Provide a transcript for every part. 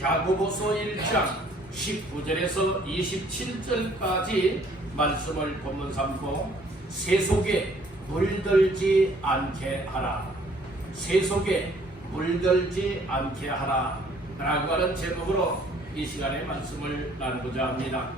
야고보서 1장 19절에서 27절까지 말씀을 본문 삼고 세속에 물들지 않게 하라, 세속에 물들지 않게 하라 라고 하는 제목으로 이 시간에 말씀을 나누고자 합니다.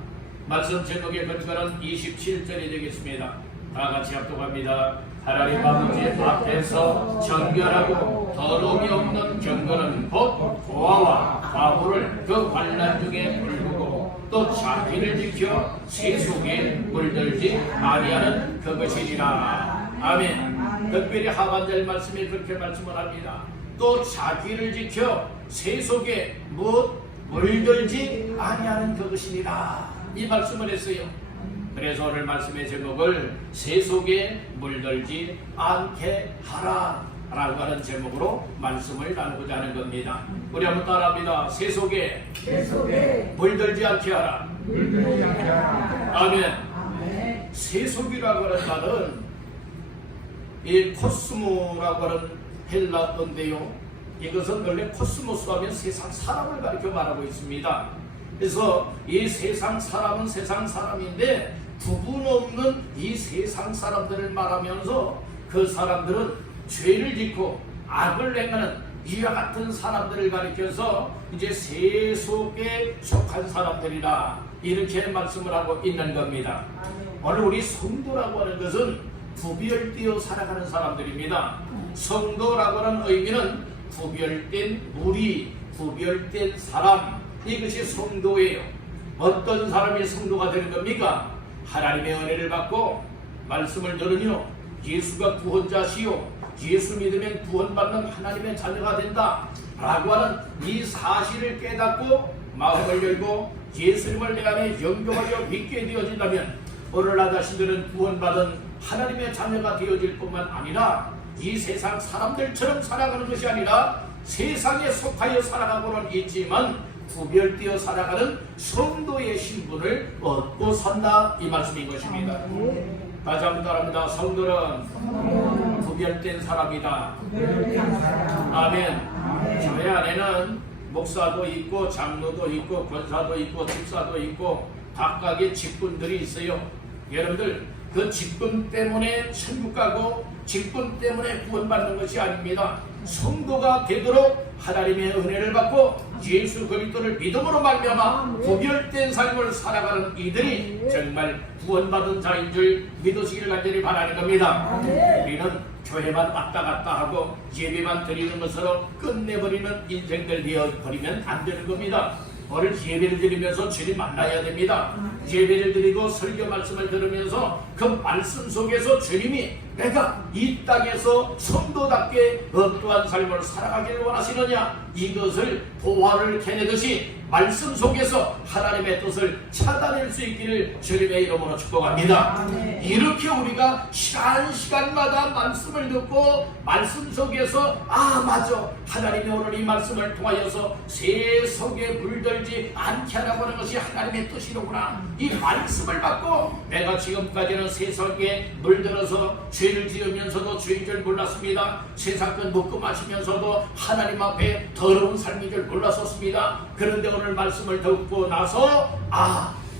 말씀 제목의 근거는 27절이 되겠습니다. 다같이 합독합니다. 하나님 아버지 앞에서 정결하고 더러움이 없는 경건은 곧 고아와 과부를 그 환난 중에 물고 또 자기를 지켜 세속에 물들지 아니하는 그것이니라. 아멘. 특별히 하반절 말씀에 그렇게 말씀을 합니다. 또 자기를 지켜 세속에 물들지 아니하는 그것이니라. 이 말씀을 했어요. 그래서 오늘 말씀의 제목을 세속에 물들지 않게 하라 라고 하는 제목으로 말씀을 나누고자 하는 겁니다. 우리 한번 따라합니다. 세속에 물들지 않게 하라. 아멘. 세속이라고 하는 말은 이 코스모라고 하는 헬라어인데요, 이것은 원래 코스모스 하면 세상 사람을 가리켜 말하고 있습니다. 그래서 이 세상 사람은 세상 사람인데 구분 없는 이 세상 사람들을 말하면서 그 사람들은 죄를 짓고 악을 행하는 이와 같은 사람들을 가리켜서 이제 세속에 속한 사람들이라 이렇게 말씀을 하고 있는 겁니다. 오늘 우리 성도라고 하는 것은 구별되어 살아가는 사람들입니다. 성도라고 하는 의미는 구별된 무리, 구별된 사람, 이것이 성도예요. 어떤 사람이 성도가 되는 겁니까? 하나님의 은혜를 받고 말씀을 들으며 예수가 구원자시요 예수 믿으면 구원받는 하나님의 자녀가 된다 라고 하는 이 사실을 깨닫고 마음을 열고 예수님을 내 안에 영접하여 믿게 되어진다면 오늘 나 자신들은 구원받은 하나님의 자녀가 되어질 뿐만 아니라 이 세상 사람들처럼 살아가는 것이 아니라 세상에 속하여 살아가고는 있지만 구별되어 살아가는 성도의 신분을 얻고 산다, 이 말씀인 것입니다. 다시 한번 따라합니다. 성도는 구별된 사람이다. 아멘. 교회 안에는 목사도 있고 장로도 있고 권사도 있고 집사도 있고 각각의 직분들이 있어요. 여러분들 그 직분 때문에 천국 가고 직분 때문에 구원받는 것이 아닙니다. 성도가 되도록 하나님의 은혜를 받고 예수 그리스도를 믿음으로 말미암아 구별된 삶을 살아가는 이들이 정말 구원받은 자인 줄 믿으시길 간절히 바라는 겁니다. 우리는 교회만 왔다 갔다 하고 예배만 드리는 것으로 끝내버리는 인생들 되어버리면 안 되는 겁니다. 오늘 예배를 드리면서 주님 만나야 됩니다. 예배를 드리고 설교 말씀을 들으면서 그 말씀 속에서 주님이 내가 이 땅에서 성도답게 어떠한 삶을 살아가기를 원하시느냐, 이것을 보화를 캐내듯이 말씀 속에서 하나님의 뜻을 찾아낼 수 있기를 주님의 이름으로 축복합니다. 이렇게 우리가 시간마다 말씀을 듣고 말씀 속에서 맞아, 하나님이 오늘 이 말씀을 통하여서 세속에 물들지 않게 하라고 하는 것이 하나님의 뜻이로구나, 이 말씀을 받고 내가 지금까지는 세속에 물들어서 죄를 지으면서도 죄인 줄 몰랐습니다. 세상권 먹고 마시면서도 하나님 앞에 더러운 삶인 줄 몰랐었습니다. 그런데 오늘 말씀을 듣고 나서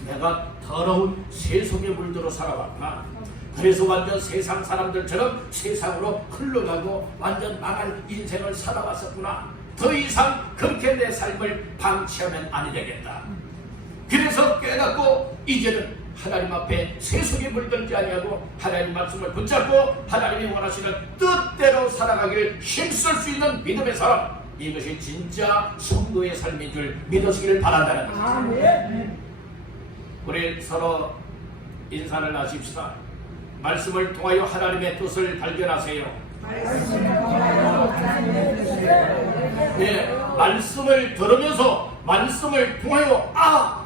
내가 더러운 세속에 물들어 살아왔구나. 그래서 완전 세상 사람들처럼 세상으로 흘러가고 완전 망할 인생을 살아왔었구나. 더 이상 그렇게 내 삶을 방치하면 아니 되겠다. 그래서 깨닫고 이제는 하나님 앞에 세속에 물들지 아니하고 하나님 말씀을 붙잡고 하나님이 원하시는 뜻대로 살아가기를 힘쓸 수 있는 믿음의 사람, 이것이 진짜 성도의 삶인 줄 믿으시기를 바란다는 것입니다. 우리 서로 인사를 하십시다. 말씀을 통하여 하나님의 뜻을 발견하세요. 네, 말씀을 들으면서 말씀을 통하여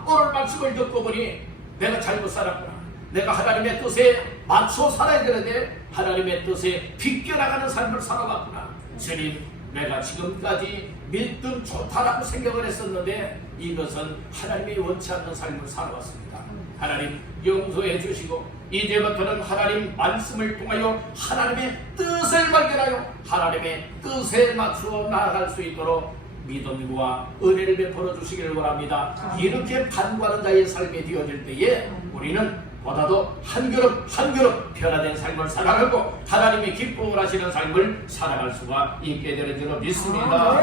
오늘 말씀을 듣고 보니 내가 잘못 살았구나. 내가 하나님의 뜻에 맞춰 살아야 되는데 하나님의 뜻에 비껴나가는 삶을 살아봤구나. 주님, 내가 지금까지 믿음 좋다라고 생각을 했었는데 이것은 하나님이 원치 않는 삶을 살아왔습니다. 하나님 용서해 주시고 이제부터는 하나님 말씀을 통하여 하나님의 뜻을 발견하여 하나님의 뜻에 맞추어 나아갈 수 있도록 믿음과 은혜를 베풀어 주시기를 원합니다. 이렇게 간구하는 자의 삶이 되어질 때에 우리는 보다도 한 걸음 한 걸음 변화된 삶을 살아가고 하나님이 기쁨을 하시는 삶을 살아갈 수가 있게 되는 줄로 믿습니다.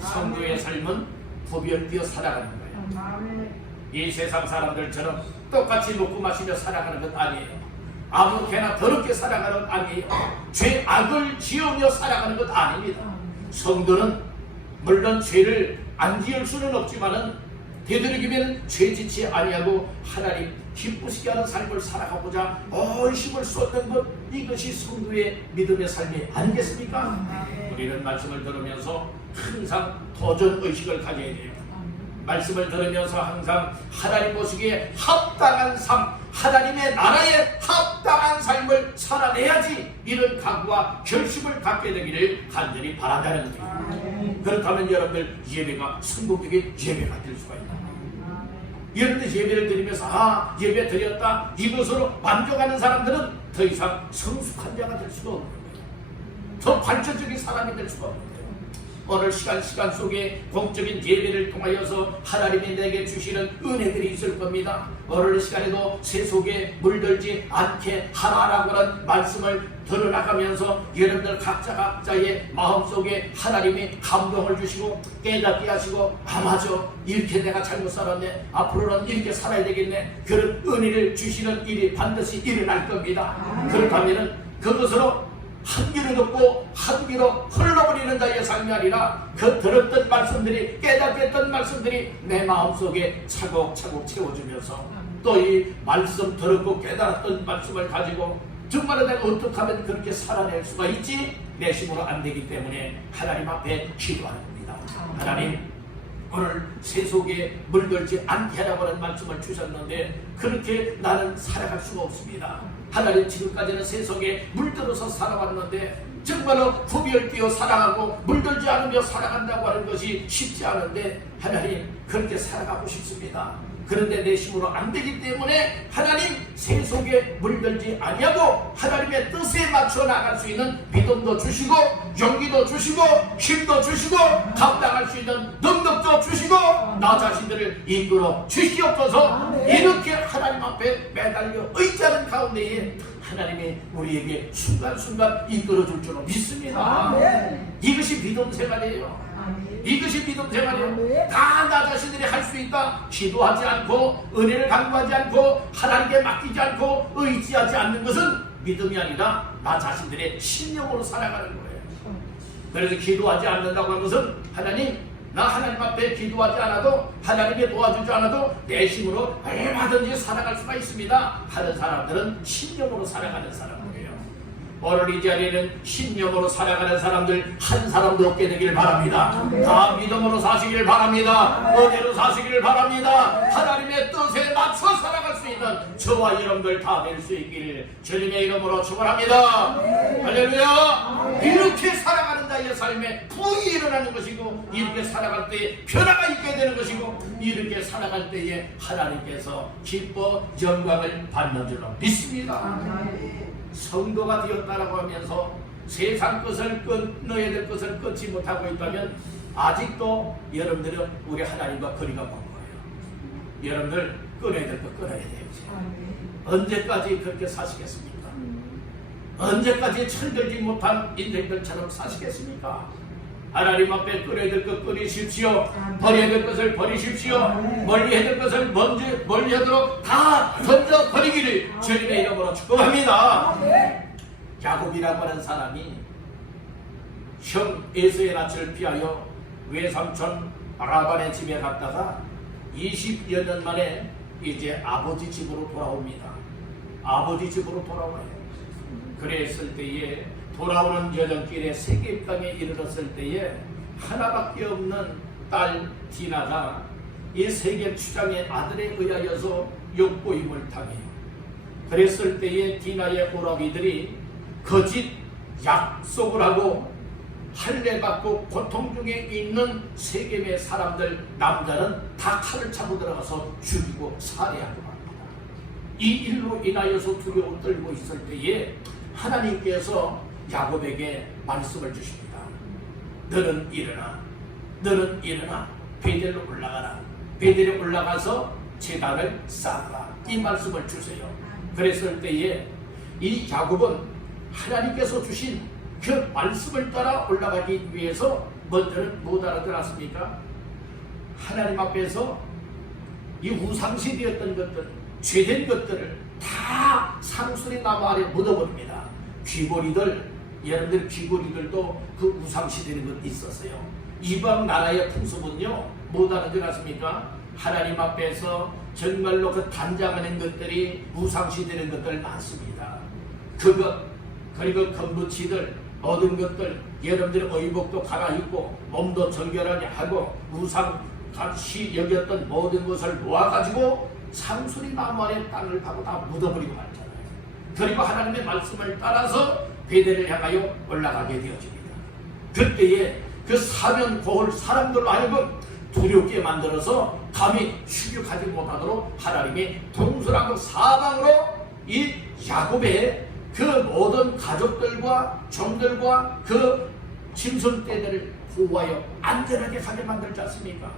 성도의 삶은 구별되어 살아가는 거예요. 이 세상 사람들처럼 똑같이 먹고 마시며 살아가는 것 아니에요. 아무렇게나 더럽게 살아가는 것 아니에요. 죄악을 지으며 살아가는 것 아닙니다. 성도는 물론 죄를 안 지을 수는 없지만은 되도록이면 죄짓지 아니하고 하나님 기쁘시게 하는 삶을 살아가고자 얼심을 쏟는 것, 이것이 성도의 믿음의 삶이 아니겠습니까? 우리는 말씀을 들으면서 항상 도전의식을 가져야 돼요. 말씀을 들으면서 항상 하나님 보시기에 합당한 삶, 하나님의 나라에 합당한 삶을 살아내야지, 이런 각오와 결심을 갖게 되기를 간절히 바란다는 거예요. 그렇다면 여러분들 예배가 성공적인 예배가 될 수가 있다. 여러분들 예배를 드리면서 예배 드렸다, 이것으로 만족하는 사람들은 더 이상 성숙한 자가 될 수가 없는 거예요. 더 발전적인 사람이 될 수가 없는 거예요. 오늘 시간 속에 공적인 예배를 통하여서 하나님이 내게 주시는 은혜들이 있을 겁니다. 오늘 시간에도 세속에 물들지 않게 하라라고 하는 말씀을 들어나가면서 여러분들 각자의 마음속에 하나님이 감동을 주시고 깨닫게 하시고, 맞아, 이렇게 내가 잘못 살았네, 앞으로는 이렇게 살아야 되겠네, 그런 은혜를 주시는 일이 반드시 일어날 겁니다. 그렇다면 그것으로 한 귀로 듣고 한 귀로 흘러버리는 자의 삶이 아니라 그 들었던 말씀들이, 깨닫게 했던 말씀들이 내 마음속에 차곡차곡 채워주면서 또 이 말씀 들었고 깨달았던 말씀을 가지고 정말 내가 어떻게 하면 그렇게 살아낼 수가 있지? 내 힘으로 안 되기 때문에 하나님 앞에 기도하는 겁니다. 하나님, 오늘 세속에 물들지 않게 하라고 하는 말씀을 주셨는데 그렇게 나는 살아갈 수가 없습니다. 하나님, 지금까지는 세속에 물들어서 살아왔는데 정말로 구별되어 살아가고 물들지 않으며 살아간다고 하는 것이 쉽지 않은데 하나님, 그렇게 살아가고 싶습니다. 그런데 내 힘으로 안 되기 때문에 하나님, 세속에 물들지 아니하고 하나님의 뜻에 맞춰 나갈 수 있는 믿음도 주시고 용기도 주시고 힘도 주시고 감당할 수 있는 능력도 주시고 나 자신들을 이끌어 주시옵소서. 이렇게 하나님 앞에 매달려 의지하는 가운데에 하나님이 우리에게 순간순간 이끌어 줄 줄로 믿습니다. 이것이 믿음 생활이에요. 이것이 믿음 생활이에요. 다 나 자신들이 할 수 있다, 기도하지 않고 은혜를 간구하지 않고 하나님께 맡기지 않고 의지하지 않는 것은 믿음이 아니라 나 자신들의 신념으로 살아가는 거예요. 그래서 기도하지 않는다고 하는 것은 하나님, 나 하나님 앞에 기도하지 않아도 하나님이 도와주지 않아도 내 힘으로 얼마든지 살아갈 수가 있습니다 하는 사람들은 신념으로 살아가는 사람이에요. 오늘 이 자리에는 신념으로 살아가는 사람들 한 사람도 없게 되길 바랍니다. 다 믿음으로 사시길 바랍니다. 은혜로 사시길 바랍니다. 하나님의 뜻에 맞춰 살아갈 수 있는 저와 여러분들 다 될 수 있기를 주님의 이름으로 축원합니다. 할렐루야. 이렇게 살아가는 자의 삶에 부이 일어나는 것이고, 이렇게 살아갈 때에 변화가 있게 되는 것이고, 이렇게 살아갈 때에 하나님께서 기뻐 영광을 받는 줄로 믿습니다. 성도가 되었다라고 하면서 세상 것을 끊어야 될 것을 끊지 못하고 있다면 아직도 여러분들은 우리 하나님과 거리가 먼 거예요. 여러분들 끊어야 될 것 끊어야 돼요. 언제까지 그렇게 사시겠습니까? 언제까지 철들지 못한 인생들처럼 사시겠습니까? 하나님 앞에 끊어야 될 것 끊으십시오. 버려야 될 것을 버리십시오. 멀리 해야 될 것을 멀리 하도록 다 던져 버리기를 주님의 이름으로 축복합니다. 야곱이라고 하는 사람이 형 에서의 낯을 피하여 외삼촌 라반의 집에 갔다가 20여 년 만에 이제 아버지 집으로 돌아옵니다. 아버지 집으로 돌아와요. 그랬을 때에 돌아오는 여정길에 세겜 땅에 이르렀을 때에 하나밖에 없는 딸 디나가 이 세겜 추장의 아들에 의하여서 욕보임을 당해요. 그랬을 때에 디나의 오라비들이 거짓 약속을 하고 할례받고 고통 중에 있는 세겜의 사람들 남자는 다 칼을 차고 들어가서 죽이고 살해하고 합니다. 이 일로 인하여서 두려워 떨고 있을 때에 하나님께서 야곱에게 말씀을 주십니다. 너는 일어나, 너는 일어나 베델로 올라가라. 베델에 올라가서 제단을 쌓아라. 이 말씀을 주세요. 그랬을 때에 이 야곱은 하나님께서 주신 그 말씀을 따라 올라가기 위해서 먼저는 못 알아들었습니까? 하나님 앞에서 이 우상시되었던 것들, 죄된 것들을 다 상수리 나무 아래 묻어버립니다. 귀고리들, 여러분들 귀고리들도 그 우상시되는 것 있었어요. 이방 나라의 풍습은요, 못 알아들었습니까? 하나님 앞에서 정말로 그 단장하는 것들이 우상시되는 것들 많습니다. 그것, 그리고 건부치들, 모든 것들, 여러분들의 의복도 갈아입고 몸도 정결하게 하고 우상같이 여겼던 모든 것을 모아가지고 상수리 나무 아래 땅을 파고 다 묻어버리고 말잖아요. 그리고 하나님의 말씀을 따라서 베델을 향하여 올라가게 되어집니다. 그때에 그 사면 고을 사람들로 하여금 두렵게 만들어서 감히 추격하지 못하도록 하나님이 동서남북 사방으로 이 야곱의 그 모든 가족들과 종들과 그 짐승떼들을 보호하여 안전하게 가게 만들지 않습니까?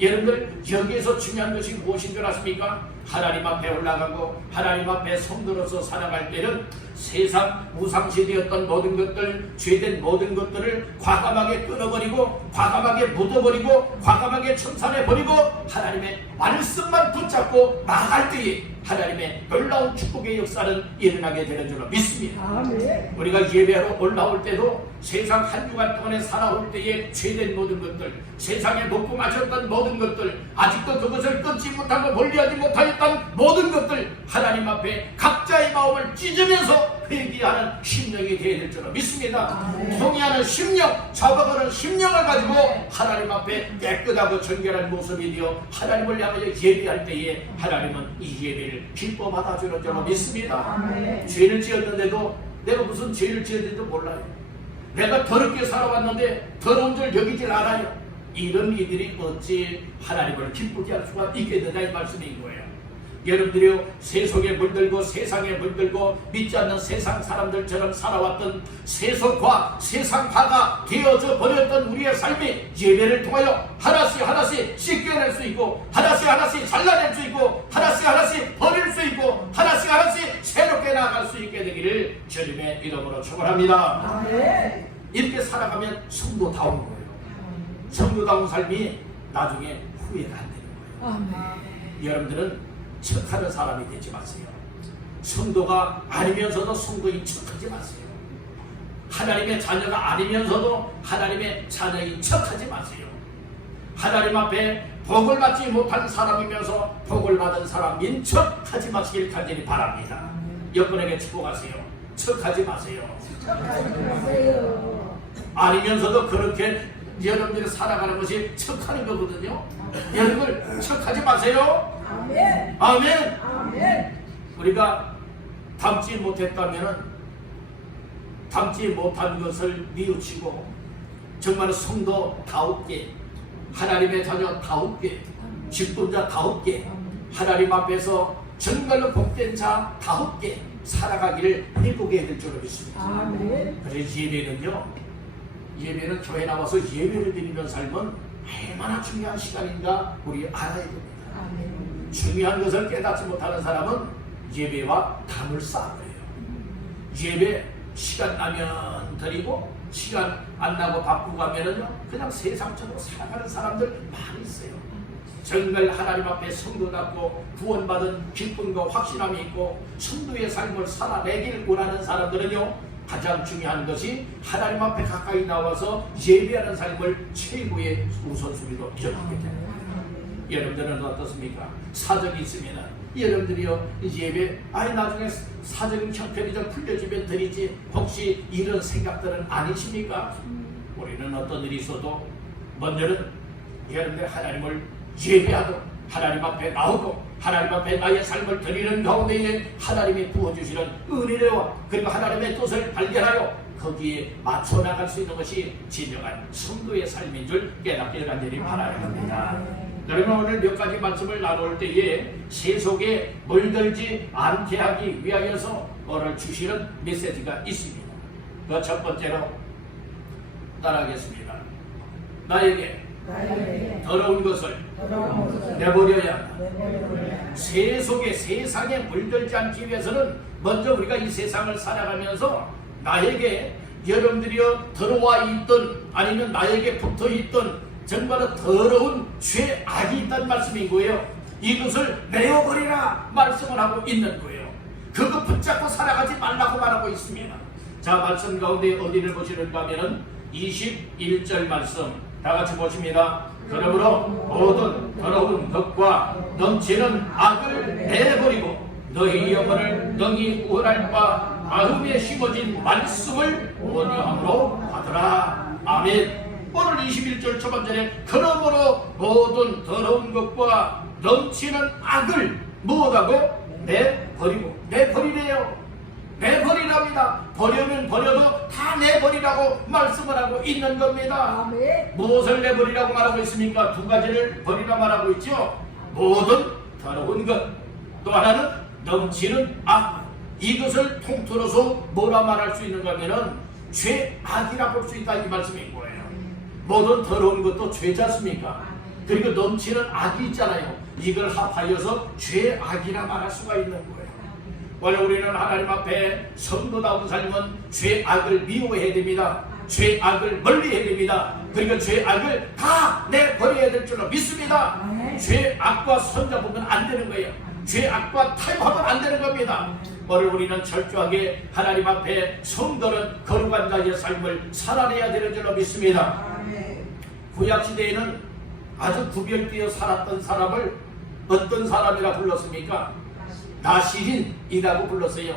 여러분들 여기에서 중요한 것이 무엇인 줄 아십니까? 하나님 앞에 올라가고 하나님 앞에 성도로서 살아갈 때는 세상 우상시되었던 모든 것들, 죄된 모든 것들을 과감하게 끊어버리고 과감하게 묻어버리고 과감하게 청산해버리고 하나님의 말씀만 붙잡고 나갈 때에 하나님의 놀라운 축복의 역사는 일어나게 되는 줄로 믿습니다. 아멘. 우리가 예배하러 올라올 때도 세상 한 주간 동안에 살아올 때에 죄된 모든 것들, 세상에 먹고 마셨던 모든 것들, 아직도 그것을 끊지 못하고 멀리하지 못하였던 모든 것들 하나님 앞에 각자의 마음을 찢으면서 회개하는 심령이 되어야 될 줄로 믿습니다. 통회하는 심령, 잡아가는 심령을 가지고 하나님 앞에 깨끗하고 정결한 모습이 되어 하나님을 향하여 예배할 때에 하나님은 이 예배를 기뻐 받아주는 줄로 믿습니다. 죄를 지었는데도 내가 무슨 죄를 지었는지도 몰라요. 내가 더럽게 살아왔는데 더러운 줄 여기질 않아요. 이런 이들이 어찌 하나님을 기쁘게 할 수가 있겠느냐 이 말씀인 거예요. 여러분들이요, 세속에 물들고 세상에 물들고 믿지 않는 세상 사람들처럼 살아왔던 세속과 세상파가 되어져 버렸던 우리의 삶이 예배를 통하여 하나씩 하나씩 씻겨낼 수 있고 하나씩 하나씩 잘라낼 수 있고 하나씩 하나씩 버릴 수 있고 하나씩 하나씩 새롭게 나아갈 수 있게 되기를 주님의 이름으로 축원합니다. 이렇게 살아가면 성도다운 거예요. 성도다운 삶이 나중에 후회가 안 되는 거예요. 여러분들은 척하는 사람이 되지 마세요. 성도가 아니면서도 성도인 척하지 마세요. 하나님의 자녀가 아니면서도 하나님의 자녀인 척하지 마세요. 하나님 앞에 복을 받지 못한 사람이면서 복을 받은 사람인 척하지 마시길 간절히 바랍니다. 여러분에게 축복하세요. 척하지 마세요. 아니면서도 그렇게 여러분들이 살아가는 것이 척하는 거거든요. 여러분 척하지 마세요. 아멘. 아멘. 아멘. 우리가 닮지 못한 것을 뉘우치고 정말 성도다웁게 하나님의 자녀다웁게 직분자다웁게 하나님 앞에서 정말로 복된 자다웁게 살아가기를 회복해야 될 줄로 믿습니다. 아멘. 그래서 예배는 교회 나와서 예배를 드리는 삶은 얼마나 중요한 시간인가 우리 알아야 됩니다. 아멘. 중요한 것을 깨닫지 못하는 사람은 예배와 담을 쌓아요. 예배 시간 나면 드리고 시간 안 나고 바쁘고 하면은요 그냥 세상적으로 살아가는 사람들 많이 있어요. 정말 하나님 앞에 성도답고 구원받은 기쁨과 확신함이 있고 성도의 삶을 살아내길 원하는 사람들은요 가장 중요한 것이 하나님 앞에 가까이 나와서 예배하는 삶을 최고의 우선순위로 이어가게 됩니다. 여러분들은 어떻습니까? 사정이 있으면 여러분들이요 예배 나중에 사정이 형편이 좀 풀려지면 드리지 혹시 이런 생각들은 아니십니까? 우리는 어떤 일이 있어도 먼저는 여러분들 하나님을 예배하고 하나님 앞에 나오고 하나님 앞에 나의 삶을 드리는 가운데에 하나님이 부어주시는 은혜와 그리고 하나님의 뜻을 발견하여 거기에 맞춰 나갈 수 있는 것이 진정한 성도의 삶인 줄 깨닫기를 간절히 바라야 합니다. 여러분 오늘 몇 가지 말씀을 나눌 때에 세속에 물들지 않게 하기 위하여서 오늘 주시는 메시지가 있습니다. 그 첫 번째로 따라하겠습니다. 나에게 더러운 것을 내버려야 한다. 세상에 물들지 않기 위해서는 먼저 우리가 이 세상을 살아가면서 나에게 여러분들이여 들어와 있던 아니면 나에게 붙어 있던 정말 더러운 죄악이 있다는 말씀인 거예요. 이것을 내어버리라 말씀을 하고 있는 거예요. 그거 붙잡고 살아가지 말라고 말하고 있습니다. 자, 말씀 가운데 어디를 보시는가 하면은 21절 말씀 다 같이 보십니다. 그러므로 모든 더러운 것과 넘치는 악을 내버리고 너희 영혼을 능히 구원할 바 마음에 심어진 말씀을 온유함으로 받으라. 아멘. 오늘 21절 초반절에 그러므로 모든 더러운 것과 넘치는 악을 무엇하고 내버리래요. 내버리랍니다. 버려면 버려도 다 내버리라고 말씀을 하고 있는 겁니다. 아멘. 무엇을 내버리라고 말하고 있습니까? 두 가지를 버리라 말하고 있죠. 모든 더러운 것, 또 하나는 넘치는 악. 이것을 통틀어서 뭐라 말할 수 있는가 하면은 죄악이라 볼 수 있다 이 말씀인 거예요. 모든 더러운 것도 죄지 않습니까? 그리고 넘치는 악이 있잖아요. 이걸 합하여서 죄악이라 말할 수가 있는 거예요. 원래 우리는 하나님 앞에 성도다운 삶은 죄악을 미워해야 됩니다. 죄악을 멀리해야 됩니다. 그리고 죄악을 다 내버려야 될 줄로 믿습니다. 죄악과 손잡으면 안 되는 거예요. 죄악과 타협하면 안 되는 겁니다. 오늘 우리는 철저하게 하나님 앞에 성도는 거룩한 자의 삶을 살아내야 되는 줄로 믿습니다. 구약시대에는 아주 구별되어 살았던 사람을 어떤 사람이라 불렀습니까? 나시린이라고 불렀어요.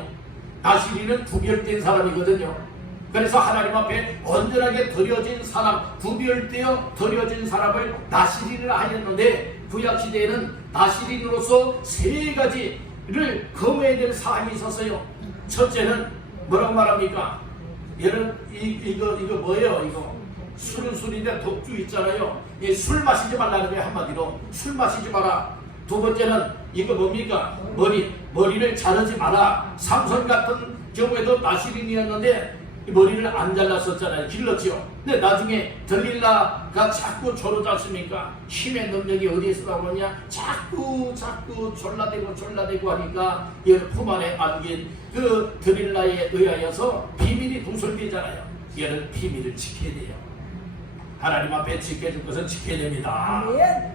나시린은 구별된 사람이거든요. 그래서 하나님 앞에 온전하게 드려진 사람, 구별되어 드려진 사람을 나시린이라 하였는데 구약시대에는 나시린으로서 세 가지를 검어야 될 사항이 있었어요. 첫째는 뭐라고 말합니까? 이거 뭐예요? 이거 술인데 독주 있잖아요. 술 마시지 말라는 거예요. 한마디로 술 마시지 마라. 두 번째는 이거 뭡니까? 머리를 자르지 마라. 삼손 같은 경우에도 나시린이었는데 머리를 안 잘랐었잖아요. 길렀죠. 근데 나중에 들릴라가 자꾸 졸르지 않습니까? 힘의 능력이 어디에서 나오느냐? 자꾸 졸라대고 하니까 얘를 품 안에 안긴 그 들릴라에 의하여서 비밀이 누설되잖아요. 얘는 비밀을 지켜야 돼요. 하나님 앞에 지켜줄 것은 지켜야 됩니다.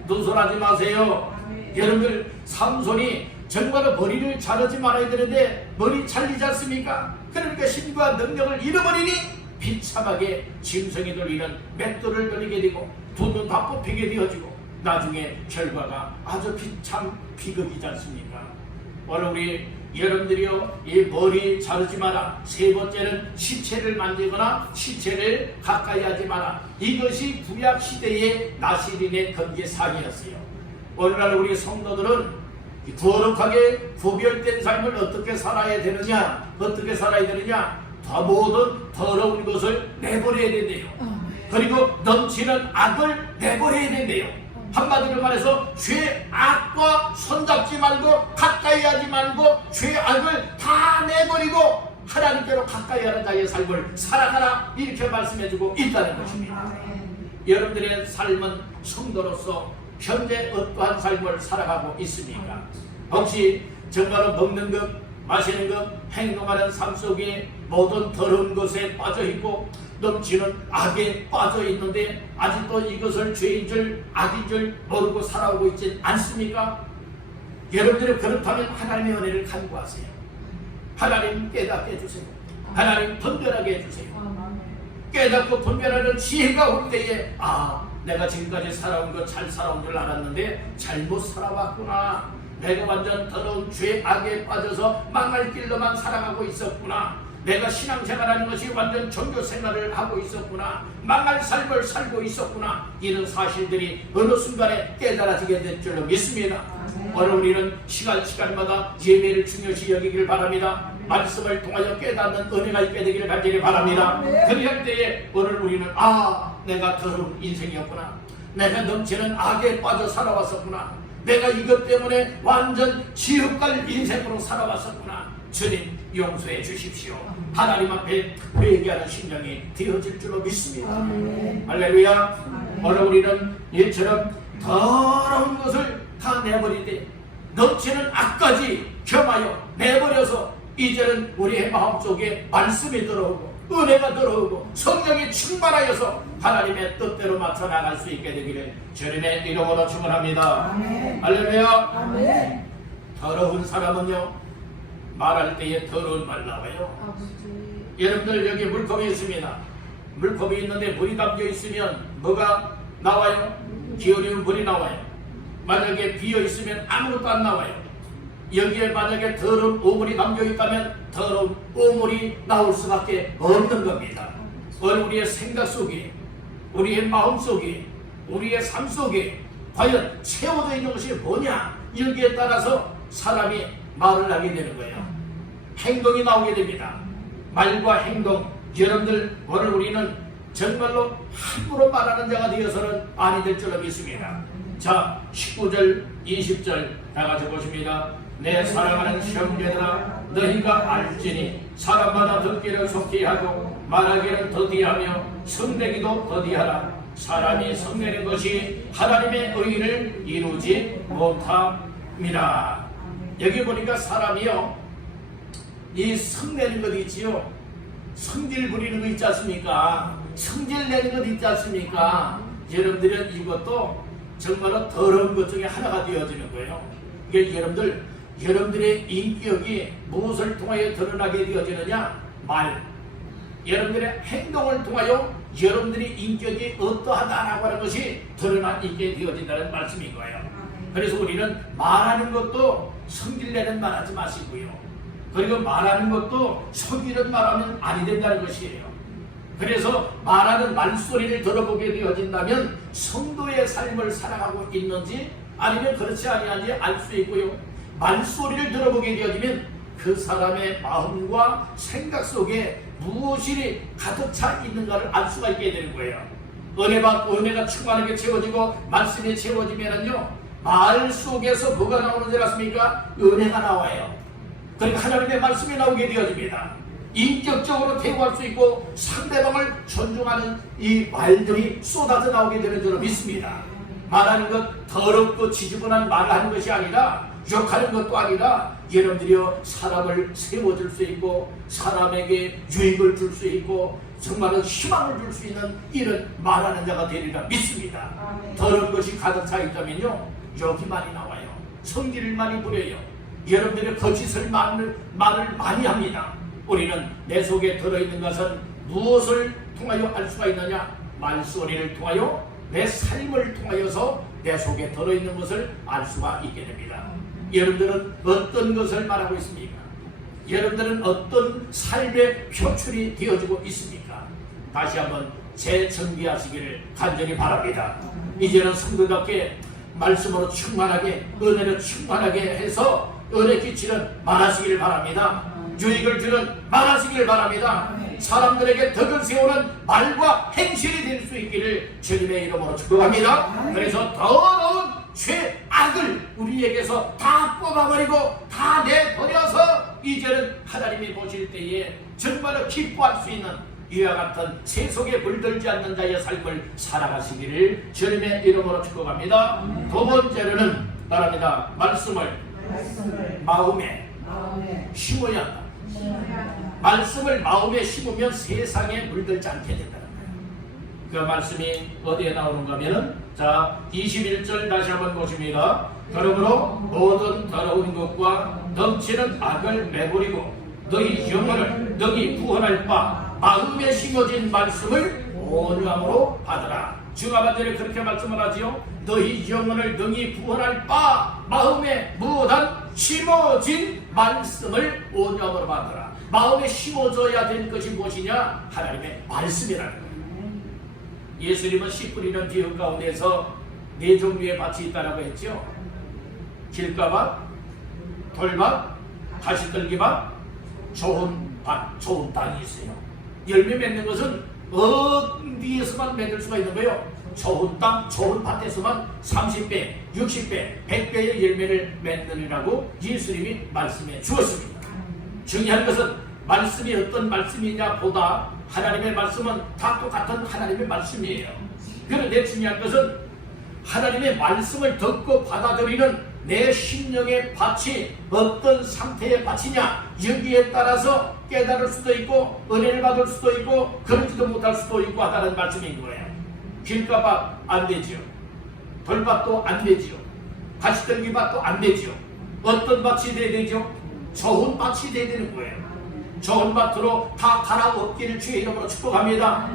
누설하지 마세요. 여러분들 삼손이 정말로 머리를 자르지 말아야 되는데 머리 잘리지 않습니까? 그러니까 힘과 능력을 잃어버리니 비참하게 짐승이 돌리는 맷돌을 돌리게 되고 두 눈 다 뽑히게 되어지고 나중에 결과가 아주 비극이지 않습니까? 오늘 우리 여러분들이요, 이 머리 자르지 마라. 세 번째는 시체를 만지거나 시체를 가까이 하지 마라. 이것이 구약 시대의 나시린의 경계사항이었어요. 오늘날 우리 성도들은 거룩하게 구별된 삶을 어떻게 살아야 되느냐? 더 모든 더러운 것을 내버려야 된대요. 그리고 넘치는 악을 내버려야 된대요. 한마디로 말해서 죄악과 손잡지 말고 가까이 하지 말고 죄악을 다 내버리고 하나님께로 가까이 하는 자의 삶을 살아가라, 이렇게 말씀해주고 있다는 것입니다. 여러분들의 삶은 성도로서 현재 어떠한 삶을 살아가고 있습니까? 혹시 정말로 먹는 것, 마시는 것, 행동하는 삶 속에 모든 더러운 것에 빠져있고 넘치는 악에 빠져있는데 아직도 이것을 죄인 줄 악인 줄 모르고 살아오고 있지 않습니까? 여러분들이 그렇다면 하나님의 은혜를 간구하세요. 하나님 깨닫게 해주세요. 하나님 분별하게 해주세요. 깨닫고 분별하는 지혜가 올 때에 내가 지금까지 살아온 거 잘 살아온 줄 알았는데 잘못 살아왔구나. 내가 완전 더러운 죄악에 빠져서 망할 길로만 살아가고 있었구나. 내가 신앙생활하는 것이 완전 종교생활을 하고 있었구나. 망할 삶을 살고 있었구나. 이런 사실들이 어느 순간에 깨달아지게 될 줄로 믿습니다. 오늘 우리는 시간마다 예배를 중요시 여기기를 바랍니다. 말씀을 통하여 깨닫는 은혜가 있게 되기를 간절히 바랍니다. 그리할 때에 오늘 우리는 내가 더러운 인생이었구나. 내가 넘치는 악에 빠져 살아왔었구나. 내가 이것 때문에 완전 지옥 갈 인생으로 살아왔었구나. 주님 용서해 주십시오. 하나님 앞에 회개하는 심령이 되어질 줄로 믿습니다. 할렐루야. 오늘 우리는 이처럼 더러운 것을 다 내버리되 넘치는 악까지 겸하여 내버려서 이제는 우리의 마음속에 말씀이 들어오고 은혜가 들어오고 성령이 충만하여서 하나님의 뜻대로 맞춰 나갈 수 있게 되기를 주님의 이름으로 축원합니다. 할렐루야. 더러운 사람은요 말할 때에 더러운 말 나와요. 여러분들 여기 물컵이 있습니다. 물컵이 있는데 물이 담겨 있으면 뭐가 나와요? 기울이면 물이 나와요. 만약에 비어 있으면 아무것도 안 나와요. 여기에 만약에 더러운 오물이 담겨 있다면 더러운 오물이 나올 수밖에 없는 겁니다. 우리의 생각 속에, 우리의 마음 속에, 우리의 삶 속에 과연 채워져 있는 것이 뭐냐, 여기에 따라서 사람이 말을 하게 되는 거예요. 행동이 나오게 됩니다. 말과 행동. 여러분들 오늘 우리는 정말로 함부로 말하는 자가 되어서는 아니 될 줄로 믿습니다. 자, 19절 20절 다 같이 보십니다. 내 사랑하는 형제들아, 너희가 알지니 사람마다 듣기를 속히 하고 말하기를 더디하며 성내기도 더디하라. 사람이 성내는 것이 하나님의 의를 이루지 못합니다. 여기 보니까 사람이요, 이 성내는 것 있지요. 성질 부리는 거 있지 않습니까? 성질 내는 것 있지 않습니까? 여러분들은 이것도 정말로 더러운 것 중에 하나가 되어지는 거예요. 이게 여러분들의 인격이 무엇을 통하여 드러나게 되어지느냐? 말. 여러분들의 행동을 통하여 여러분들의 인격이 어떠하다라고 하는 것이 드러나게 되어진다는 말씀인 거예요. 그래서 우리는 말하는 것도 성질내는 말하지 마시고요. 그리고 말하는 것도 속이는 말하면 아니 된다는 것이에요. 그래서 말하는 말소리를 들어보게 되어진다면 성도의 삶을 살아가고 있는지 아니면 그렇지 아니한지 알 수 있고요. 말소리를 들어보게 되어지면 그 사람의 마음과 생각 속에 무엇이 가득 차 있는가를 알 수가 있게 되는 거예요. 은혜가 충만하게 채워지고 말씀이 채워지면은요, 말 속에서 뭐가 나오는 줄 아십니까? 은혜가 나와요. 그러니까 하나님의 말씀이 나오게 되어집니다. 인격적으로 대우할 수 있고 상대방을 존중하는 이 말들이 쏟아져 나오게 되는 줄로 믿습니다. 말하는 것 더럽고 지저분한 말을 하는 것이 아니라, 욕하는 것도 아니라, 여러분들이요 사람을 세워줄 수 있고 사람에게 유익을 줄 수 있고 정말로 희망을 줄 수 있는 이런 말하는 자가 되리라 믿습니다. 더러운 것이 가득 차 있다면요, 욕이 많이 나와요. 성질을 많이 부려요. 여러분들의 거짓을 말을 많이 합니다. 우리는 내 속에 들어있는 것은 무엇을 통하여 알 수가 있느냐? 말소리를 통하여, 내 삶을 통하여서 내 속에 들어있는 것을 알 수가 있게 됩니다. 여러분들은 어떤 것을 말하고 있습니까? 여러분들은 어떤 삶의 표출이 되어지고 있습니까? 다시 한번 재정비하시기를 간절히 바랍니다. 이제는 성도답게 말씀으로 충만하게, 은혜로 충만하게 해서 은혜 끼치는 말하시기를 바랍니다. 유익을 주는 말하시기를 바랍니다. 사람들에게 덕을 세우는 말과 행실이 될 수 있기를 주님의 이름으로 축복합니다. 그래서 더러운 죄악을 우리에게서 다 뽑아버리고 다 내버려서 이제는 하나님이 보실 때에 정말로 기뻐할 수 있는 이와 같은 세속에 물들지 않는 자의 삶을 살아가시기를 주님의 이름으로 축복합니다. 두 번째로는 바랍니다. 말씀을 마음에 심어야 한다. 말씀을 마음에 심으면 세상에 물들지 않게 된다는 거예요. 그 말씀이 어디에 나오는가 하면은, 자, 21절 다시 한번 보십니다. 그러므로 모든 더러운 것과 넘치는 악을 내버리고 너희 영혼을 너희 구원할 바 마음에 심어진 말씀을 온유함으로 받으라. 주가 반절에 그렇게 말씀을 하지요. 너희 영혼을 능히 구원할 바 마음에 무엇한 심어진 말씀을 온유함으로 받으라. 마음에 심어져야 될 것이 무엇이냐? 하나님의 말씀이라는 거예요. 예수님은 씨 뿌리는 기업 가운데서 네 종류의 밭이 있다라고 했죠. 길가밭, 돌밭, 가시떨기밭, 좋은 밭, 좋은 땅이 있어요. 열매 맺는 것은 어디에서만 맺을 수가 있는 거예요? 좋은 땅, 좋은 밭에서만 30배, 60배, 100배의 열매를 맺느니라고 예수님이 말씀해 주었습니다. 중요한 것은 말씀이 어떤 말씀이냐 보다 하나님의 말씀은 다 똑같은 하나님의 말씀이에요. 그런데 중요한 것은 하나님의 말씀을 듣고 받아들이는 내 심령의 밭이 어떤 상태의 밭이냐, 여기에 따라서 깨달을 수도 있고 은혜를 받을 수도 있고 그러지도 못할 수도 있고 하다는 말씀인 거예요. 길가밭 안 되지요. 돌밭도 안 되지요. 가시떨기밭도 안 되지요. 어떤 밭이 돼야 되죠? 좋은 밭이 돼야 되는 거예요. 좋은 밭으로 다 갈아엎기를 주의 이름으로 축복합니다.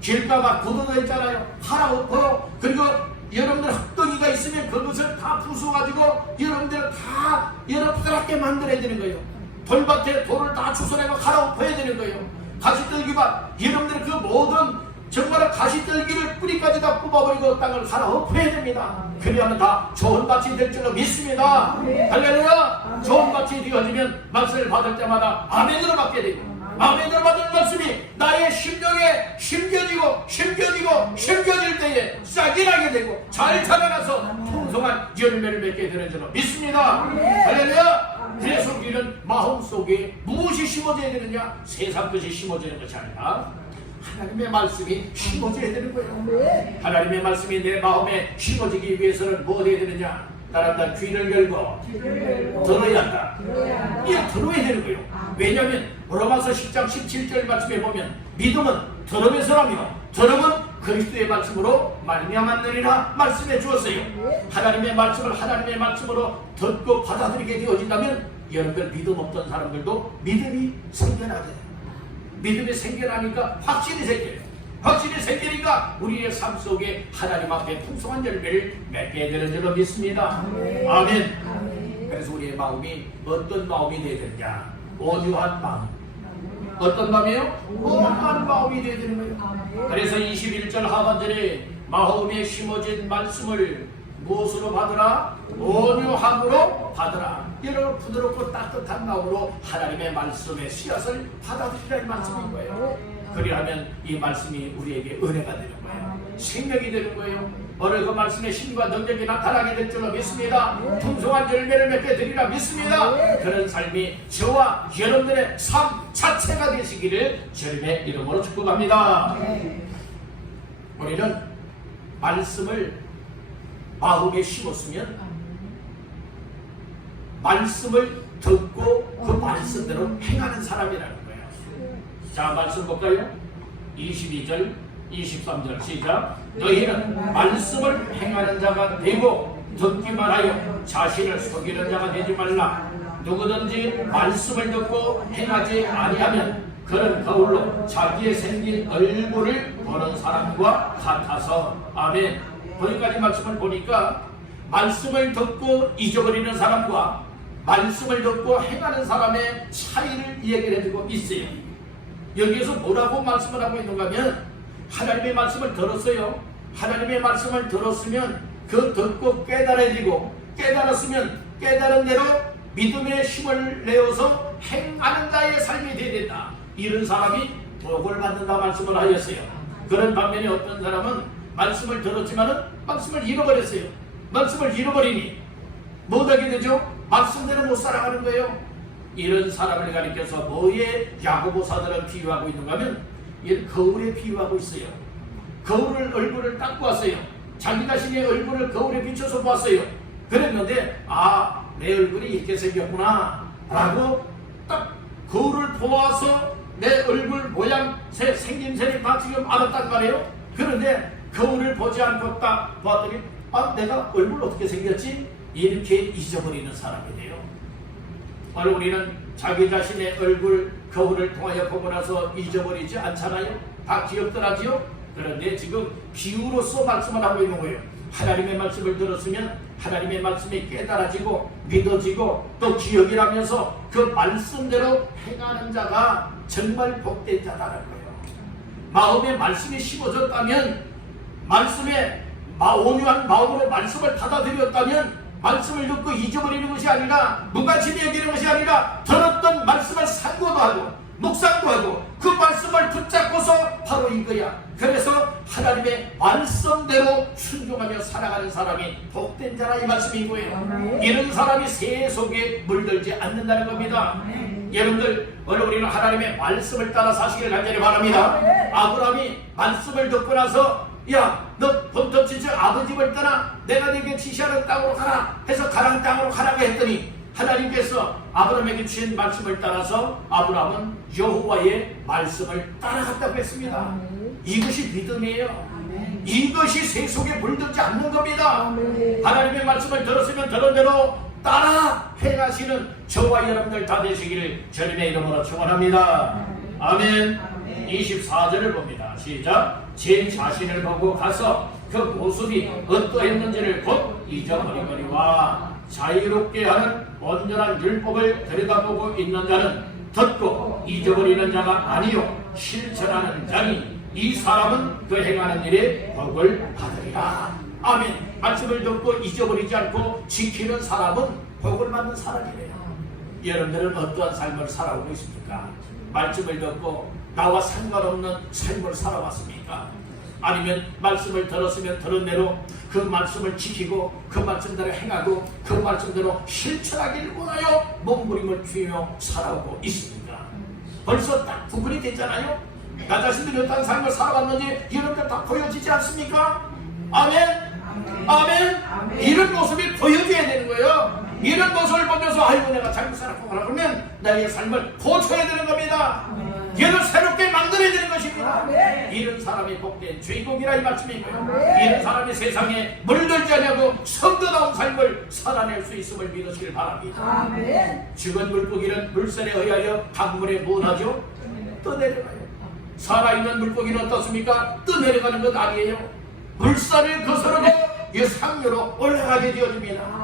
길가가 굳어져 있잖아요. 갈아엎어요. 그리고 여러분들 흙덩이가 있으면 그것을 다 부숴가지고 여러분들 다 부드럽게 만들어야 되는 거예요. 돌밭에 돌을 다 주워내고 갈아엎어야 되는 거예요. 가시떨기밭, 여러분들 그 모든 정말 가시떨기를 뿌리까지 다 뽑아버리고 땅을 갈아엎어야 됩니다. 그리하면 다 좋은 밭이 될 줄로 믿습니다. 할렐루야. 좋은 밭이 되어지면 말씀을 받을 때마다 아멘으로 받게 되고, 아멘으로 받은 말씀이 나의 심령에 심겨질 때에 싹이 나게 되고 잘 자라나서 풍성한 열매를 맺게 되는 줄로 믿습니다. 할렐루야. 그래서 우리는 마음속에 무엇이 심어져야 되느냐? 세상 것이 심어지는 것이 아니라 하나님의 말씀이 심어져야 되는 거예요. 하나님의 말씀이 내 마음에 심어지기 위해서는 뭐 해야 되느냐? 따라한다. 귀를 열고 들어야 한다. 이게 들어야 되는 거예요. 왜냐하면 로마서 10장 17절 말씀에 보면 믿음은 들음에서라며 들음은 그리스도의 말씀으로 말미암았느니라 말씀해 주었어요. 하나님의 말씀을 하나님의 말씀으로 듣고 받아들이게 되어진다면 여러분들 믿음 없던 사람들도 믿음이 생겨나게 돼요. 믿음이 생겨나니까 확신이 생겨요. 확신이 생기니까 우리의 삶 속에 하나님 앞에 풍성한 열매를 맺게 되는 줄로 믿습니다. 아멘. 그래서 우리의 마음이 어떤 마음이 되어야 되느냐? 온유한 마음. 어떤 마음이에요? 온유한 마음이 되어야 되는 거예요. 그래서 21절 하반절에 마음에 심어진 말씀을 무엇으로 받으라? 온유함으로 받으라. 이런 부드럽고 따뜻한 마음으로 하나님의 말씀의 씨앗을 받아들이라는 말씀인 거예요. 그리하면 이 말씀이 우리에게 은혜가 되는 거예요. 생명이 되는 거예요. 오늘 그 말씀의 힘과 능력이 나타나게 될 줄로 믿습니다. 풍성한 열매를 맺게 되리라 믿습니다. 그런 삶이 저와 여러분들의 삶 자체가 되시기를 주님의 이름으로 축복합니다. 우리는 말씀을 마음에 심었으면 말씀을 듣고 그 말씀대로 행하는 사람이라는 거예요. 자, 말씀 볼까요? 22절 23절 시작. 너희는 말씀을 행하는 자가 되고 듣기만 하여 자신을 속이는 자가 되지 말라. 누구든지 말씀을 듣고 행하지 아니하면 그는 거울로 자기의 생긴 얼굴을 보는 사람과 같아서. 아멘. 거기까지 말씀을 보니까 말씀을 듣고 잊어버리는 사람과 말씀을 듣고 행하는 사람의 차이를 얘기를 해주고 있어요. 여기에서 뭐라고 말씀을 하고 있는가 하면 하나님의 말씀을 들었어요. 하나님의 말씀을 들었으면 그 듣고 깨달아지고 깨달았으면 깨달은 대로 믿음의 힘을 내어서 행하는 자의 삶이 되어야 된다. 이런 사람이 복을 받는다 말씀을 하였어요. 그런 반면에 어떤 사람은 말씀을 들었지만은 말씀을 잃어버렸어요. 말씀을 잃어버리니 못하게 되죠. 말씀대로 못 살아가는 거예요. 이런 사람을 가리켜서 뭐에 야고보사들은 비유하고 있는가 하면 얘는 거울에 비유하고 있어요. 거울을 얼굴을 닦고 왔어요. 자기 자신의 얼굴을 거울에 비춰서 보았어요. 그랬는데 내 얼굴이 이렇게 생겼구나 라고 딱 거울을 보아서 내 얼굴 모양 생김새를 다 지금 알았단 말이에요. 그런데 거울을 보지 않고 딱 보았더니 내가 얼굴 어떻게 생겼지? 이렇게 잊어버리는 사람이 돼요. 바로 우리는 자기 자신의 얼굴 거울을 통하여 보고 나서 잊어버리지 않잖아요. 다 기억들하지요. 그런데 지금 비유로서 말씀을 하고 있는 거예요. 하나님의 말씀을 들었으면 하나님의 말씀이 깨달아지고 믿어지고 또 기억이 나면서 그 말씀대로 행하는 자가 정말 복된 자라는 거예요. 마음에 말씀이 심어졌다면 말씀에 온유한 마음으로 말씀을 받아들였다면 말씀을 듣고 잊어버리는 것이 아니라 무관심히 여기는 것이 아니라 들었던 말씀을 상고도 하고 묵상도 하고 그 말씀을 붙잡고서 바로 이거야. 그래서 하나님의 말씀대로 순종하며 살아가는 사람이 복된 자라 이 말씀인 거예요. 이런 사람이 새 속에 물들지 않는다는 겁니다. 여러분들 오늘 우리는 하나님의 말씀을 따라 사시길 간절히 바랍니다. 아브라함이 말씀을 듣고 나서 야, 너 본토 지체 아버지 집을 떠나 내가 네게 지시하는 땅으로 가라 해서 가나안 땅으로 가라고 했더니 하나님께서 아브라함에게 주신 말씀을 따라서 아브라함은 여호와의 말씀을 따라갔다고 했습니다. 이것이 믿음이에요. 이것이 새 속에 물들지 않는 겁니다. 하나님의 말씀을 들었으면 들은 대로 따라 행하시는 저와 여러분들 다 되시기를 주님의 이름으로 축원합니다. 아멘. 24절을 봅니다. 시작. 제 자신을 보고 가서 그 모습이 어떠했는지를 곧 잊어버리거니와 자유롭게 하는 온전한 율법을 들여다보고 있는 자는 듣고 잊어버리는 자가 아니요 실천하는 자니 이 사람은 그 행하는 일에 복을 받으리라. 아멘. 말씀을 듣고 잊어버리지 않고 지키는 사람은 복을 받는 사람이래요. 여러분들은 어떠한 삶을 살아오고 있습니까? 말씀을 듣고 나와 상관없는 삶을 살아왔습니까? 아니면 말씀을 들었으면 들은 대로 그 말씀을 지키고 그 말씀대로 행하고 그 말씀대로 실천하기를 원하여 몸부림을 피우며 살아오고 있습니까? 벌써 딱 구분이 됐잖아요. 나 자신들이 어떤 삶을 살아왔는지 여러분들 다 보여지지 않습니까? 아멘? 아멘? 이런 모습이 보여져야 되는 거예요. 이런 모습을 보면서 아이고 내가 잘못 살았구나 그러면 나의 삶을 고쳐야 되는 겁니다. 얘를 새롭게 만들어야 되는 것입니다. 이런 사람이 복된 주인공이라 이 말씀이고요. 이런 사람이 세상에 물들지 않냐고 성도다운 삶을 살아낼 수 있음을 믿으시길 바랍니다. 죽은 물고기는 물살에 의하여 강물에 무너져 떠내려가요. 살아있는 물고기는 어떻습니까? 떠내려가는 것 아니에요. 물살을 거스르고 이 상류로 올라가게 되어집니다.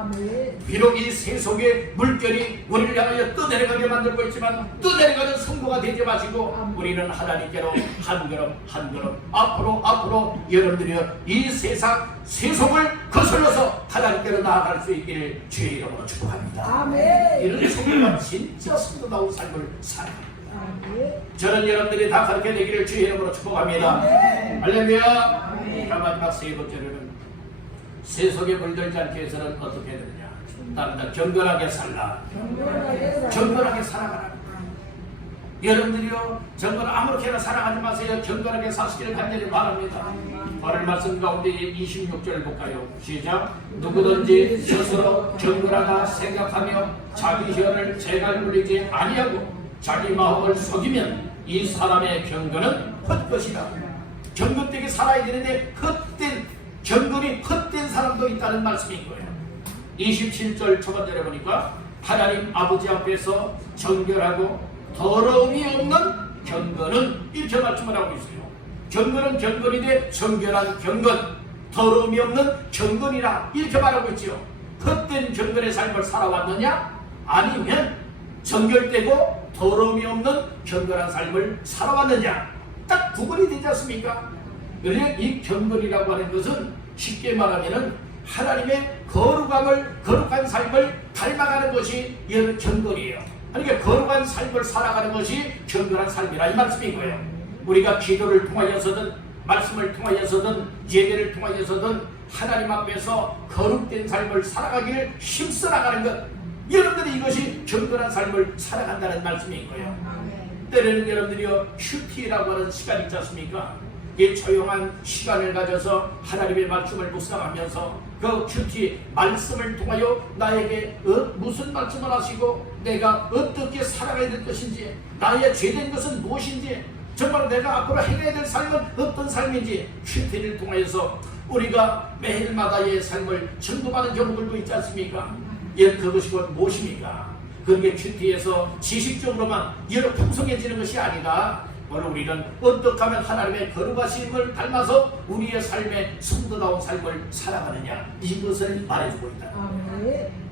비록 이 세속의 물결이 우리를 향하여 떠내려가게 만들고 있지만 떠내려가는 성도가 되지 마시고 우리는 하나님께로 한 걸음 한 걸음 앞으로 여러분들이 이 세상 세속을 거슬러서 하나님께로 나아갈 수 있기를 주의 이름으로 축복합니다. 이런 성도가 진짜 성도다운 삶을 살아갑니다. 저는 여러분들이 다 그렇게 되기를 주의 이름으로 축복합니다. 할렐루야. 마지막 세 번째로는 세속에 물들지 않기 위해서는 어떻게 해야 되느냐? 다른 경건하게 살라. 경건하게 살아가라. 여러분들이요 정말 아무렇게나 살아가지 마세요. 경건하게 사시기를 간절히 바랍니다. 오늘 말씀 가운데 26절 볼까요? 시작. 누구든지 스스로 경건하다 생각하며 자기 혀를 제갈 물리지 아니하고 자기 마음을 속이면 이 사람의 경건은 헛것이다. 경건되게 살아야 되는데 헛된 경건이 헛된 사람도 있다는 말씀인 거예요. 27절 초반절에 보니까 하나님 아버지 앞에서 정결하고 더러움이 없는 경건은 이렇게 말씀을 하고 있어요. 경건은 경건인데 정결한 경건, 더러움이 없는 경건이라 이렇게 말하고 있죠. 헛된 경건의 삶을 살아왔느냐? 아니면 정결되고 더러움이 없는 경건한 삶을 살아왔느냐? 딱 구분이 되지 않습니까? 그래서 이 경건이라고 하는 것은 쉽게 말하면 하나님의 거룩한 삶을 닮아가는 것이 이 경건이에요. 그러니까 거룩한 삶을 살아가는 것이 경건한 삶이라 이 말씀인 거예요. 우리가 기도를 통하여서든 말씀을 통하여서든 예배를 통하여서든 하나님 앞에서 거룩된 삶을 살아가기를 힘써 나가는 것, 여러분들이 이것이 경건한 삶을 살아간다는 말씀인 거예요. 때로는 여러분들이요 큐티라고 하는 시간 있지 않습니까? 이 조용한 시간을 가져서 하나님의 말씀을 묵상하면서 그 큐티 말씀을 통하여 나에게 무슨 말씀을 하시고 내가 어떻게 살아가야 될 것인지, 나의 죄된 것은 무엇인지, 정말 내가 앞으로 행해야 될 삶은 어떤 삶인지 큐티를 통하여서 우리가 매일마다의 삶을 점검하는 경우들도 있지 않습니까? 그것이 곧 무엇입니까? 그게 큐티에서 지식적으로만 여러 풍성해지는 것이 아니라 오늘 우리는 어떻게 하면 하나님의 거룩하심을 닮아서 우리의 삶의 성도다운 삶을 살아가느냐, 이것을 말해주고 있다.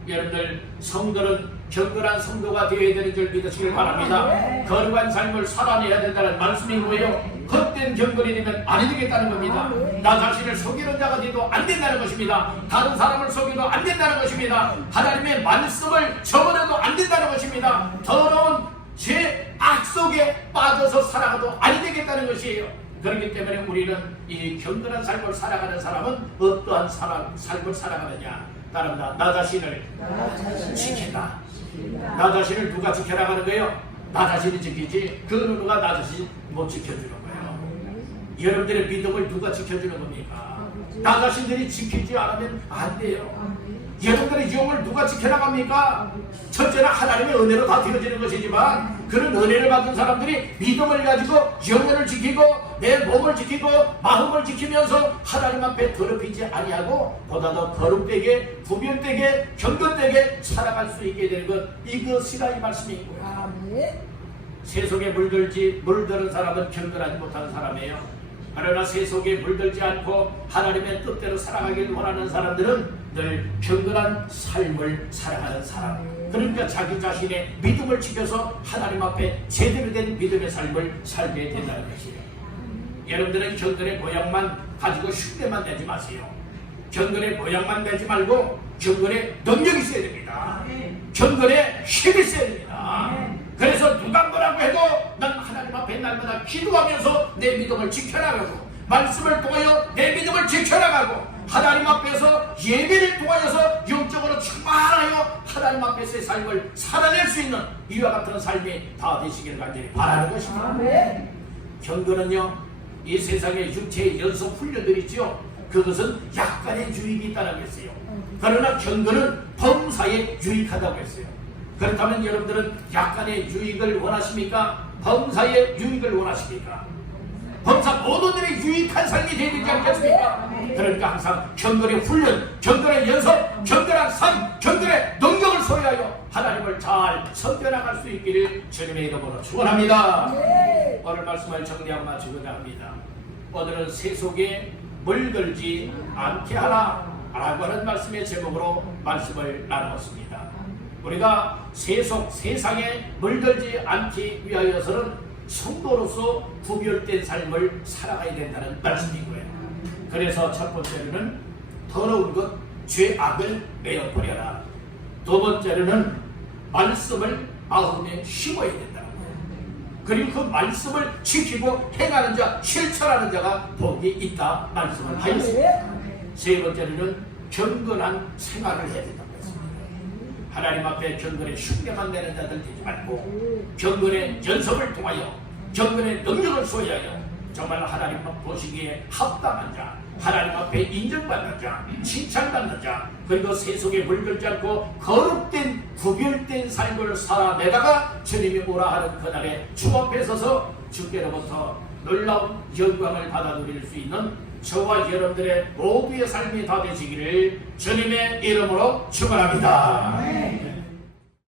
여러분들 성도는 경건한 성도가 되어야 되는 줄 믿으시길 바랍니다. 거룩한 삶을 살아내야 된다는 말씀인 거예요. 헛된 경건이 되면 안 되겠다는 겁니다. 나 자신을 속이는 자가 돼도 안 된다는 것입니다. 다른 사람을 속여도 안 된다는 것입니다. 하나님의 말씀을 저버려도 안 된다는 것입니다. 더러운 죄 악 속에 빠져서 살아가도 안 되겠다는 것이에요. 그렇기 때문에 우리는 이 경건한 삶을 살아가는 사람은 어떠한 삶을 살아가느냐? 따릅니다. 나 자신을 지킨다. 나 자신을 누가 지켜나가는 거예요? 나 자신이 지키지 그 누가 나 자신 못 지켜주는 거예요. 여러분들의 믿음을 누가 지켜주는 겁니까? 나 자신들이 지키지 않으면 안 돼요. 여러분들의 영을 누가 지켜나갑니까? 첫째는 하나님의 은혜로 다 되어지는 것이지만 그런 은혜를 받은 사람들이 믿음을 가지고 영혼을 지키고 내 몸을 지키고 마음을 지키면서 하나님 앞에 더럽히지 아니하고 보다 더 거룩되게 구별되게 경건되게 살아갈 수 있게 되는 것, 이것이라 이 말씀이고요. 세속에 물드는 사람은 경건하지 못하는 사람이에요. 그러나 세속에 물들지 않고 하나님의 뜻대로 살아가길 원하는 사람들은 늘 경건한 삶을 살아가는 사람. 그러니까 자기 자신의 믿음을 지켜서 하나님 앞에 제대로 된 믿음의 삶을 살게 된다는 것이에요. 여러분들은 경건의 모양만 가지고 흉내만 내지 마세요. 경건의 모양만 내지 말고 경건의 능력이 있어야 됩니다. 경건의 힘이 있어야 됩니다. 그래서 누가 뭐라고 해도 난 하나님 앞에 날마다 기도하면서 내 믿음을 지켜나가고 말씀을 통하여 내 믿음을 지켜나가고 하나님 앞에서 예배를 통하여서 영적으로 충만하여 하나님 앞에서의 삶을 살아낼 수 있는 이와 같은 삶이 다 되시길 간절히 바라는 것입니다. 경건은요, 이 세상의 육체의 연속 훈련들이 있죠. 그것은 약간의 유익이 있다는 것이에요. 그러나 경건은 범사에 유익하다고 했어요. 그렇다면 여러분들은 약간의 유익을 원하십니까? 범사의 유익을 원하십니까? 범사 모든 일에 유익한 삶이 되어야 되지 않겠습니까? 그러니까 항상 경건의 훈련, 경건의 연습, 경건한 삶, 경건의 능력을 소유하여 하나님을 잘 섬겨나갈 수 있기를 주님의 이름으로 축원합니다. 오늘 말씀을 정리하고 마치고자 합니다. 오늘은 세속에 물들지 않게 하라 라고 하는 말씀의 제목으로 말씀을 나누었습니다. 우리가 세상에 물들지 않기 위하여서는 성도로서 구별된 삶을 살아가야 된다는 말씀이고요. 그래서 첫 번째로는 더러운 것, 죄악을 내어버려라. 두 번째로는 말씀을 마음에 심어야 된다는 거예요. 그리고 그 말씀을 지키고 행하는 자, 실천하는 자가 복이 있다 말씀을 하였습니다. 세 번째로는 경건한 생활을 해야 된다. 하나님 앞에 경건의 흉내만 내는 자들 되지 말고 경건의 연습을 통하여 경건의 능력을 소유하여 정말 하나님 보시기에 합당한 자, 하나님 앞에 인정받는 자, 칭찬받는 자, 그리고 세속에 물들지 않고 거룩된 구별된 삶을 살아내다가 주님이 오라 하는 그날에 주 앞에 서서 주께로부터 놀라운 영광을 받아 누릴 수 있는 저와 여러분들의 모두의 삶이 다 되시기를 주님의 이름으로 축원합니다.